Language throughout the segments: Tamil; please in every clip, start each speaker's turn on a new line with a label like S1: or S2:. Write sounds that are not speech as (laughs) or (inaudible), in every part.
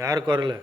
S1: யாருக்கு வரல?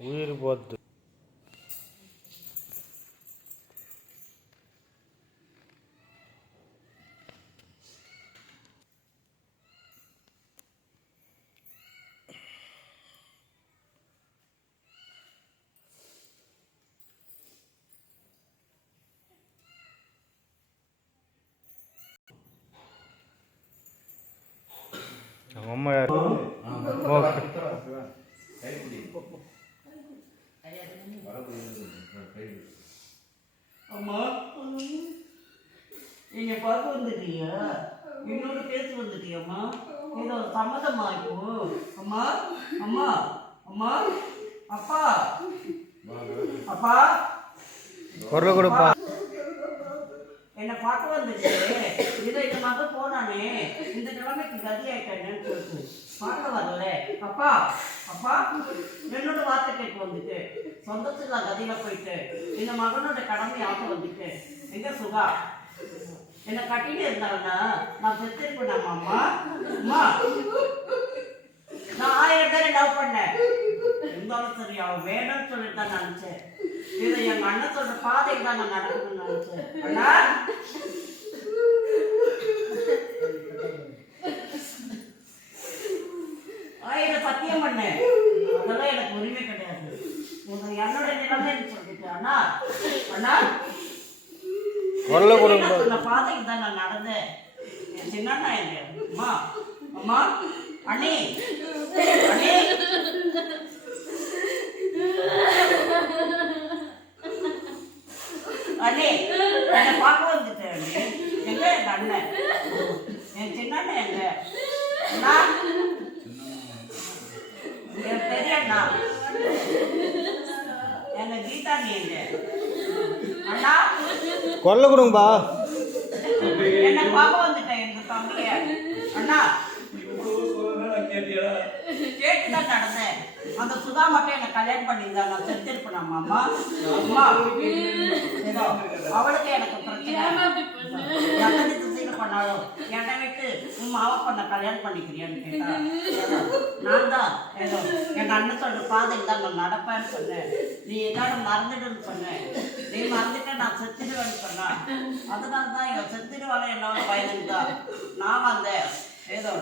S1: உயிர் போத்து அவங்க
S2: நீங்க பார்க்க வந்துட்டியா என்னோட பேச வந்துட்டியம்மா ஏதோ சம்மதமா இப்போ. அம்மா அம்மா அம்மா அப்பா. அப்பா.
S1: குரல் கொடுப்பா.
S2: என்னை பார்க்க வந்துட்டு. இதை இந்த மகன் போனானே. இந்த கிழமைக்கு கதி ஆயிட்டேன்னு சொல்லிட்டு. பார்க்க வரல. அப்பா அப்பா. என்னோட வார்த்தை கேட்டு வந்துட்டு. சொந்தத்துல கதியில போயிட்டு. இந்த மகனோட கடமையாக வந்துட்டு. எங்க சுகா? என்னை கட்டிட்டு இருந்தாங்கன்னா நான் செத்துருப்பேன் அம்மா அம்மா நான் ஆயிரம் பேரை லவ் பண்ணேன். இருந்தாலும் சரி அவன் வேணும்னு சொல்லிட்டு தான் நினைச்சேன் இதை எங்க அண்ணன் சொல்ற பாதைக்கு தான் நான் நடக்கணும்னு நினைச்சேன் அண்ணா. ஆயிரம் சத்தியம் பண்ணேன். அதெல்லாம் எனக்கு உரிமை கிடையாது. உங்க என்னோட நிலைமைன்னு சொல்லிட்டு அண்ணா. அண்ணா.
S1: குரல கொடுங்க
S2: பாதைக்கு தான் நான் நடந்தேன். என் சின்னண்ணா எங்க அம்மா அம்மா அண்ணே அண்ணே. அண்ணே என்னை பார்க்க வந்துட்டேன் அண்ணி. எங்க? எங்க அண்ணன்? என் சின்னண்ணா எங்க? அண்ணா. என் பெரிய அண்ணா. எங்க கீதா நீ எங்க? அண்ணா.
S1: குரல கொடுங்கப்பா.
S2: அந்த சுதா மட்டும் என்ன கல்யாணம் பண்ணியிருந்தா நான் செத்துருப்பேன் அம்மா அம்மா. ஏதோ அவளுக்கு எனக்கு பிரச்சனை. பண்ணாலும் என்னை விட்டு உன் மாவ பண்ண கல்யாணம் பண்ணிக்கிறியான்னு கேட்டா நான் தான். ஏதோ எங்க அண்ணன் சொல்ற பாதையில் தான் நான் நடப்பேன்னு சொன்னேன். நீ எதாவது மறந்துடுன்னு சொன்னேன். நீ மறந்துட்ட நான் செத்துடுவேன்னு சொன்னா. அதனால தான் எங்க செத்துடுவாளே என்னோட தான். நான் வந்தேன். ஏதோ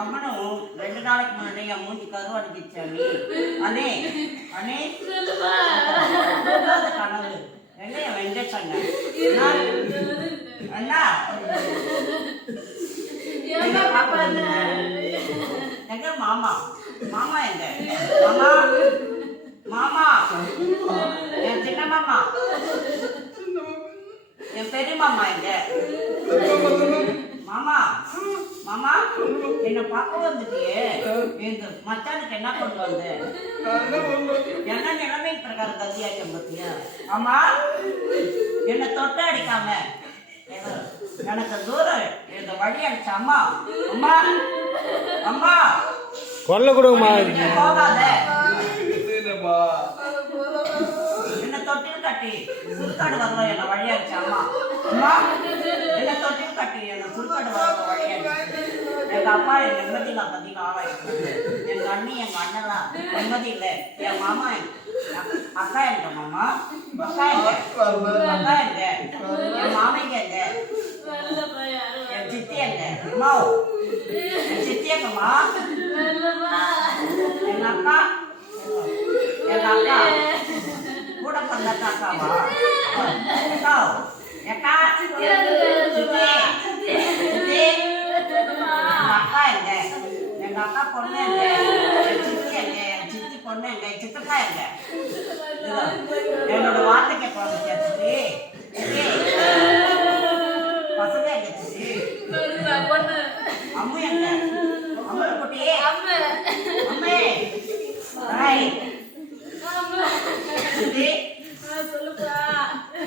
S2: அம்மனும் ரெண்டு நாளைக்கு முன்னாடி என் மூஞ்சி கருவாடிக்கிச்சு அண்ணி. அண்ணே அண்ணே. கனவு. என்ன என் அண்ணன் அண்ணா? எங்க மாமா? மாமா எங்க? மாமா? மாமா என் சின்ன மாமா என் பெரிய மாமா எங்க மாமா மாமா என்ன பார்க்க வந்துட்டியே எங்க மச்சானுக்கு என்ன கொண்டு வந்த என்ன நிலைமை பிரகாரம் கத்தியாச்சம் பத்தியா அம்மா என்ன தொட்ட அடிக்காம எனக்கு தூரம் இந்த வழி அடிச்ச அம்மா அம்மா அம்மா
S1: கொல்ல கொடுங்கம்மா
S2: போகாத என்ன தொட்டில் கட்டி சுருக்காடு வரல என்ன வழியா இருச்சு அம்மா? அம்மா? என்ன தொட்டில் கட்டி என்ன சுருக்காடு வரல வழியா எங்க அப்பா என் நிம்மதியில பத்தின ஆளாயிருக்கு எங்க அண்ணி எங்க அண்ணெல்லாம் நிம்மதி இல்லை. என் மாமா அக்கா எங்க மாமா? அக்கா எங்க? அக்கா எங்க? என் மாமைங்க எங்க? என் சித்தி எங்க? அம்மா? என் சித்தி எங்கம்மா எங்க அக்கா? எங்க அக்கா? கூட பிறந்த அக்காவா (laughs) அக்கா எங்க? எங்க அக்கா பொண்ணு எங்க? என் சித்தி எங்க? என் சித்தி பொண்ணு எங்க? என் சித்தப்பா எங்க? இதோ, என்னோட வார்த்தைக்கு போக சித்தி? சித்தி. பசங்க எங்க சித்தி? அம்மு எங்க? அம்மு குட்டி. அம்மே. ஹாய் சித்தி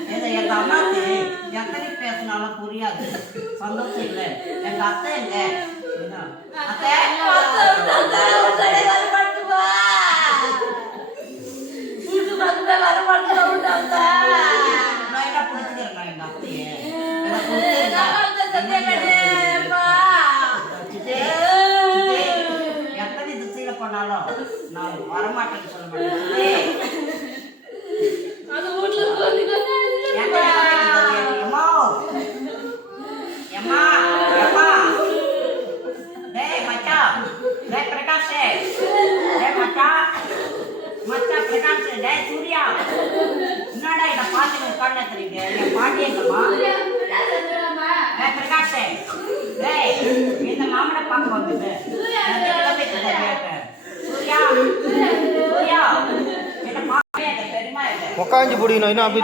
S2: இது எங்க அம்மாக்கு எத்தனை புரியாது சந்தோஷம் இல்லை எங்க அத்தை எங்க? அத்தை எத்தனை திசையில போனாலும் நான் வரமாட்டேன்னு சொல்ல மாட்டேன் சூர்யா என்னடா இத பாத்து உட்கார்ந்து தெரியுங்க என் பாட்டி எங்கம்மா பிரகாஷ் இந்த மாமனை பார்க்க சூர்யா சூர்யா என்ன இல்லை பெருமா இல்லை.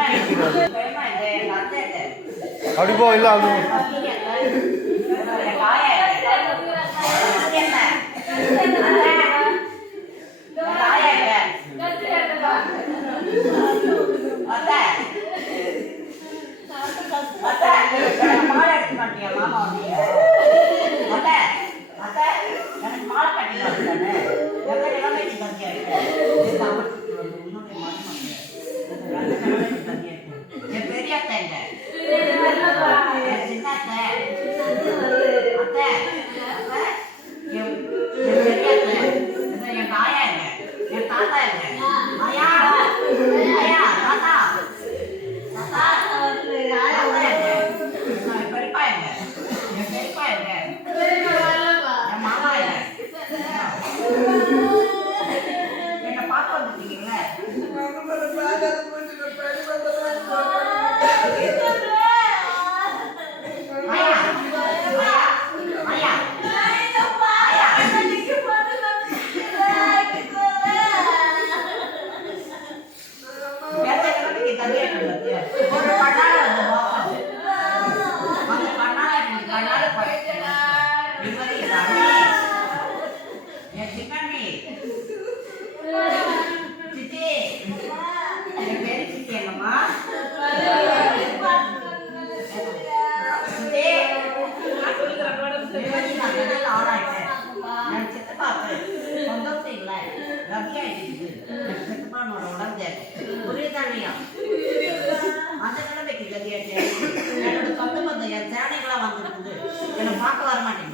S1: பிடிக்கணும் இன்னும் தூக்கிடாது
S2: பெருமா இல்லை எங்க எனக்கு மார்க்
S1: அப்படி போ இல்லை அப்படி போ.
S2: Yeah. ரவி உடம்பு புரியுதா இல்லையா? அந்த நிலைமைக்கு கதியாச்சு. என்னோட சொந்த பந்தம் என் சேனைகளா வந்துருக்குது என்னை பார்க்க வர மாட்டேங்குது